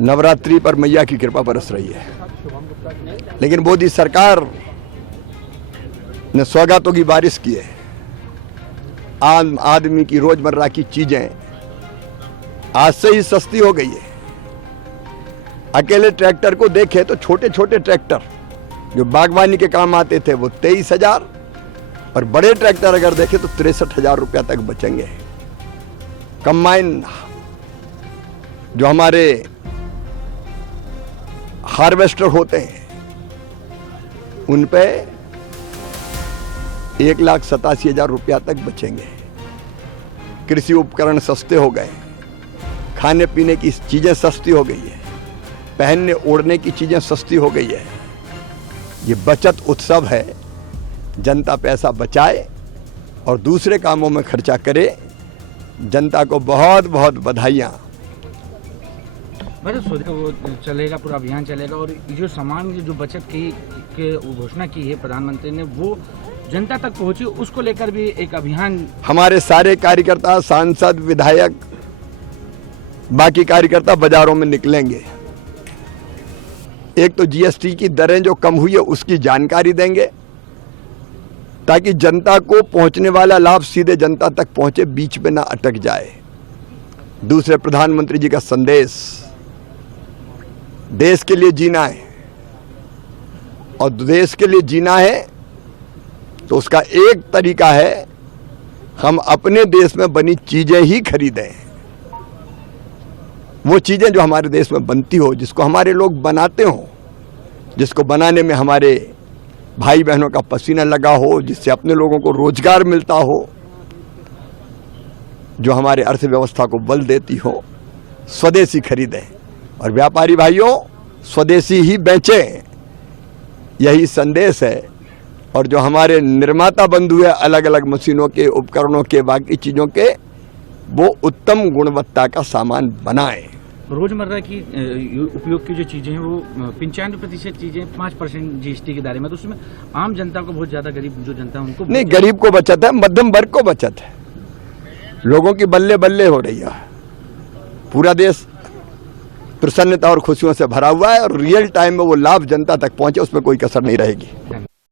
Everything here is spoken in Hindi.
नवरात्रि पर मैया की कृपा बरस रही है, लेकिन मोदी सरकार ने सौगातों की बारिश की है। आम आदमी की रोजमर्रा की चीजें आज से ही सस्ती हो गई है। अकेले ट्रैक्टर को देखें तो छोटे छोटे ट्रैक्टर जो बागवानी के काम आते थे वो 23,000, और बड़े ट्रैक्टर अगर देखें तो 63,000 रुपया तक बचेंगे। कंबाइन जो हमारे हार्वेस्टर होते हैं उन पे 1,87,000 रुपया तक बचेंगे। कृषि उपकरण सस्ते हो गए, खाने पीने की चीजें सस्ती हो गई है, पहनने ओढ़ने की चीजें सस्ती हो गई है। ये बचत उत्सव है। जनता पैसा बचाए और दूसरे कामों में खर्चा करे। जनता को बहुत बहुत बधाइयाँ। वो चलेगा, पूरा अभियान चलेगा, और जो सामान जो बचत की घोषणा की है प्रधानमंत्री ने, वो जनता तक पहुंची, उसको लेकर भी एक अभियान। हमारे सारे कार्यकर्ता, सांसद, विधायक, बाकी कार्यकर्ता बाजारों में निकलेंगे। एक तो जीएसटी की दरें जो कम हुई है उसकी जानकारी देंगे, ताकि जनता को पहुंचने वाला लाभ सीधे जनता तक पहुंचे, बीच में ना अटक जाए। दूसरे, प्रधानमंत्री जी का संदेश, देश के लिए जीना है, और देश के लिए जीना है तो उसका एक तरीका है हम अपने देश में बनी चीजें ही खरीदें। वो चीजें जो हमारे देश में बनती हो, जिसको हमारे लोग बनाते हो, जिसको बनाने में हमारे भाई बहनों का पसीना लगा हो, जिससे अपने लोगों को रोजगार मिलता हो, जो हमारे अर्थव्यवस्था को बल देती हो, स्वदेशी खरीदें। और व्यापारी भाइयों, स्वदेशी ही बेचें, यही संदेश है। और जो हमारे निर्माता बंधु है अलग अलग मशीनों के, उपकरणों के, बाकी चीज़ों के, वो उत्तम गुणवत्ता का सामान बनाएं। रोजमर्रा की उपयोग की जो चीजें हैं वो 95% चीजें 5% जीएसटी के दायरे में, तो उसमें आम जनता को बहुत ज्यादा, गरीब जो जनता है उनको नहीं, गरीब को बचत है, मध्यम वर्ग को बचत है, लोगों की बल्ले बल्ले हो रही है। पूरा देश प्रसन्नता और खुशियों से भरा हुआ है, और रियल टाइम में वो लाभ जनता तक पहुंचे, उसमें कोई कसर नहीं रहेगी।